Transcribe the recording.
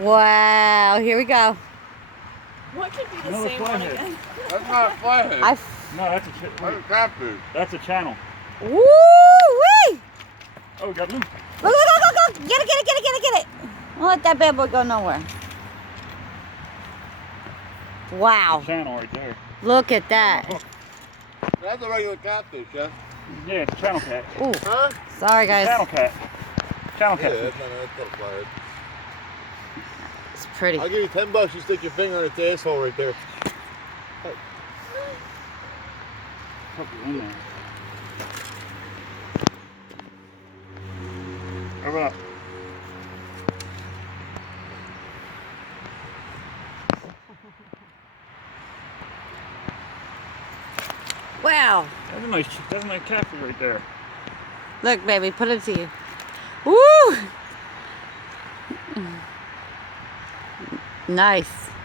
Wow, here we go. What could be the Another same one flathead. again? That's not a flathead. No, that's a That's a catfish. That's a channel. Woo-wee! Oh, we got loose. Go, go, go, go, go! Get it, get it, get it, get it, get it! Don't let that bad boy go nowhere. Wow. Channel right there. Look at that. That's a regular catfish, yeah? Yeah, it's a channel cat. Ooh. Huh? Sorry, guys. Channel cat. Channel Yeah, cat. that's not a flathead. It's pretty. I'll give you $10. You stick your finger in its asshole right there. Probably in there. Over up. Wow. That's a nice catfish right there. Look, baby, put it to you. Woo! Nice.